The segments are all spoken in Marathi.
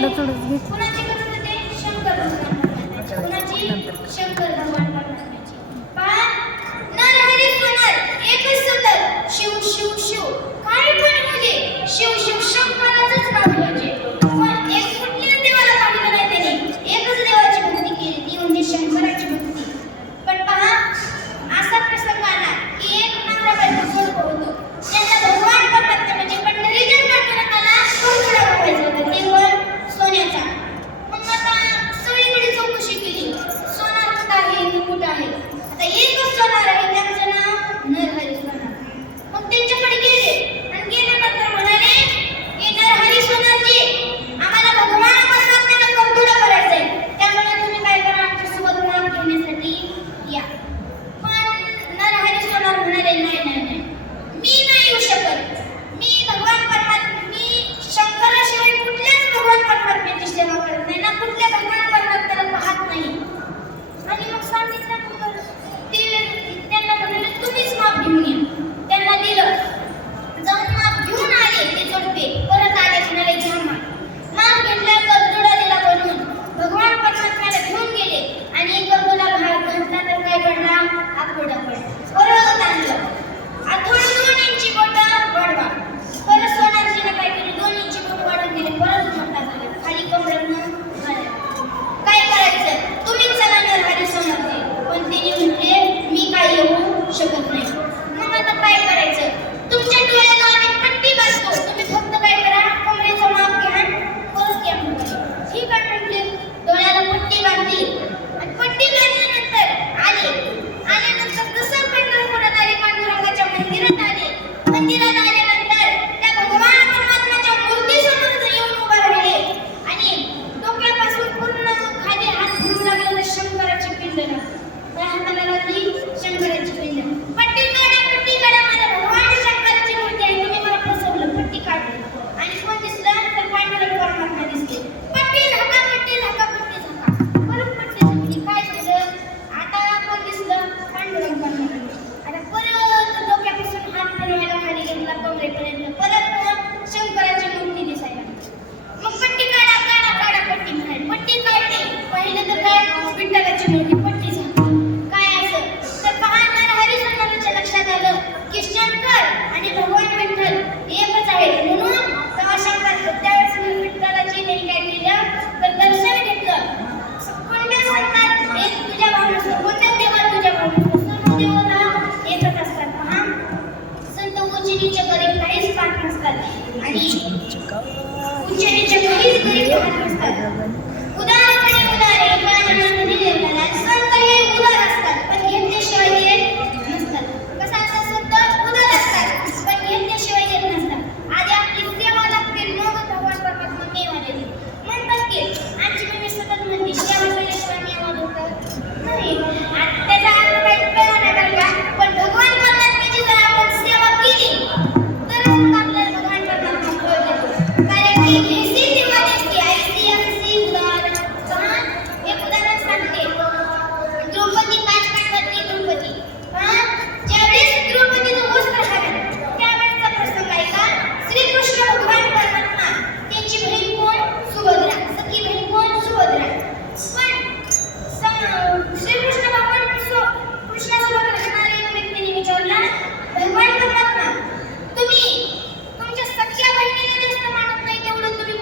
थोडं थोडं घे. कुणाची करत होते? शंकर भगवान. कुणाची? शंकर भगवान परमात्म्याची. पहा, नरहरी सोनार एकच सुंदर शिव शिव शिव. काय पण म्हणजे शिव शिव शंकराचंच नाव घ्यायचे. पण एक कुठल्याच देवाला पाहिलं नाही त्याने. एकच देवाची भक्ती केली, ती म्हणजे शंकराची भक्ती. पण पहा, असा प्रसंग आला की एक नवरा बायको जोडपं होतं. त्यांना भगवान परमात्मा म्हणजे पंढरीच्या पांडुरंगाला कंगोरा घालायचा होता, ते पण सोन्याचा. मग आता सगळीकडे चौकशी केली, सोनार कुठं आहे, ते कुठं आहे. आता एकच सोनार आहे, त्यांचं नाव नरहरी सोनार. मग त्यांच्याकडे गेले आणि गेल्यानंतर म्हणाले की नरहरी सोनारजी, आम्हाला भगवान परमात्म्याला कंगोरा करायचा आहे, त्यामुळे तुम्ही काय करा, आमच्यासोबत नाम घेण्यासाठी या. पण नरहरी सोनार म्हणाले नाही नाही नाही, मी नाही येऊ शकत. मी भगवान परमात्मा, मी शंकराशिवाय कुठल्याच भगवान परमात्म्याची सेवा करत नाही ना, कुठल्या भगवान परमात्म्याला पाहत नाही. आणि मग सांगितलं ते त्यांना म्हणाले तुम्हीच माप घेऊन या. त्यांना दिलं, जाऊन माप घेऊन आले ते जोडपे. परत आले, म्हणाले घ्या माप घेतला, करदुडा दिला बनवून. भगवान परमात्म्याला घेऊन गेले आणि करदुडा घातला तर काय पडला? आठवडा पडला. परत आणलं, आठवडा 2 इंची बोटं वाढवा. परत सोनारजीने काय केलं, 2 इंची बोट वाढवून दिले, परत मोठा झाला, खाली कमरेतनं झाला. काय करायचं? तुम्हीच चला नरहरी सोनारजी. पण त्यांनी म्हटले मी काय येऊ शकत नाही. मग आता काय करायचं? तुमच्या डोळ्याला आम्ही पट्टी बांधतो, तुम्ही फक्त काय करा, कमरेचं माप घ्या, परत या म्हटले. ठीक आहे म्हटले, डोळ्याला पट्टी बांधली आणि पट्टी बांधल्यानंतर आल्यानंतर दुसरं पंढरपुरात आले, पांडुरंगाच्या मंदिरात आले. मंदिरात आल्यानंतर त्या भगवान परमात्म्याच्या मूर्तीसमोर येऊन उभा राहिले आणि डोक्यापासून पूर्ण खाली हात फिरून लागलेलं शंकराची पिंड ना, त्या हाताला लागली शंकराची पिंड. पट्टी काढा, माझ्या भगवान शंकराची मूर्ती आहे, तुम्ही मला फसवलं. पट्टी काढली आणि कोण दिसलं तर पांडुरंग परमात्मा दिसले. पट्टी झाका, पट्टी झाका, पट्टी झाका. परत पट्टी झाकली. काय झालं? आता कोण दिसलं? पांडुरंग परमात्मा. आता परत डोक्यापासून हात फिरवायला खाली घेतला कमरेपर्यंत. परत कोण? शंकराची मूर्ती दिसायला. मग पट्टी काढा पट्टी म्हणाली. पट्टी काढली. पहिलं तर काय? विठ्ठलाची मूर्ती. पट्टी झाली. काय असं? तर पहा, नरहरी सोनाराच्या लक्षात आलं की शंकर आणि भगवान विठ्ठल एकच आहेत. म्हणून तेव्हा शंकर त्यावेळेस विठ्ठलाची त्यांनी काय केलं तर दर्शन घेतलं. कोणत्या संतात एक तुझ्या भावना, कोणत्या देवाला तुझ्या भावना, सर्व देवता एकच असतात. पहा, संत उच्च गरीब काहीच पाहत नसतात आणि उच्च काहीच गरीब पाहत नसतात. उदारपणे उदार आहे, एकानंद दिलेला संत हे उदार असतात पण घेतल्याशिवाय देत नसतात. कसं असतं? संत उदार असतात पण घेतल्याशिवाय देत नसतात. आधी आपली सेवा लागते, मग भगवान परमात्मा मेवा देते. म्हणतात की आमची मम्मी सतत म्हणते सेवा केल्याशिवाय मेवा देतात नाही. आणि त्याचा अर्थ काही उपयोग नाही बरं का, पण भगवान परमात्म्याची जर आपण सेवा केली तर मग आपल्याला भगवान परमात्मा फळ देतो. कारण की ऐसी सेवा देते, ऐसी उदार. पहा, एक उदाहरण सांगते. द्रौपदी काचकटवरती द्रौपदी, ज्यावेळेस द्रौपदीचं वस्त्र हरवलं त्यावेळेसचा प्रसंग आहे का? श्रीकृष्ण भगवान परमात्मा, त्यांची बहीण कोण? सुभद्रा. सखी बहीण कोण? सुभद्रा. पण श्रीकृष्ण भगवान कृष्णासोबत राहणाऱ्या एक व्यक्तीने विचारला, भगवान परमात्मा तुम्ही तुमच्या सख्या बहिणीला जास्त मानत नाही, तेवढं तुम्ही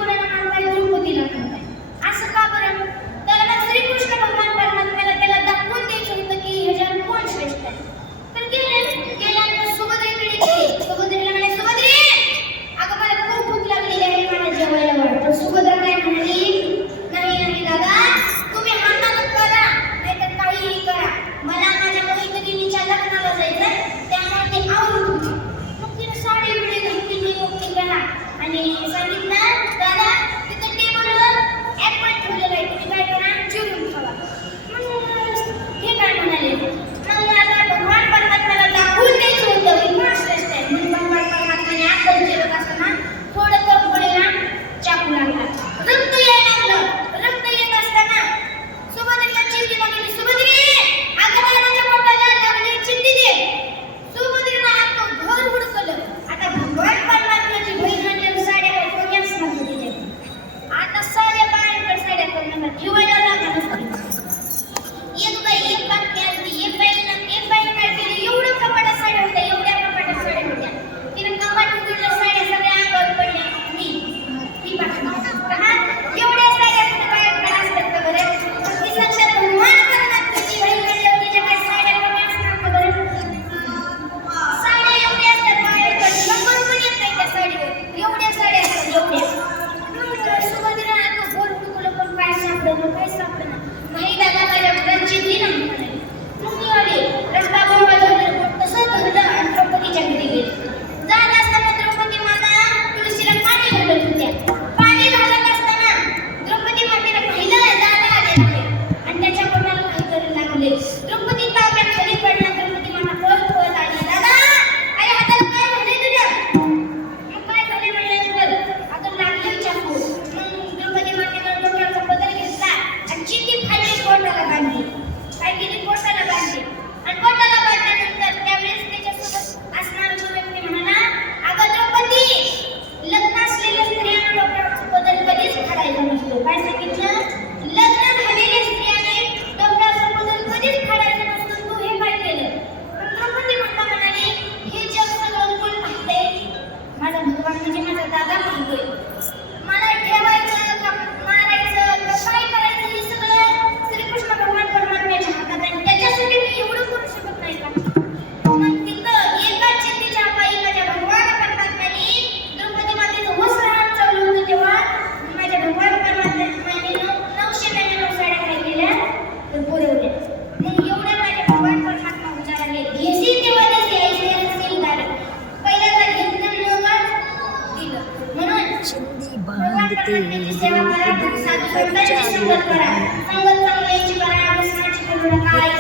भगवान परमात्म्याची सेवा करा, साधू संतांची संगत करा, संगत चांगल्याची करा, व्यसनाची करू नका.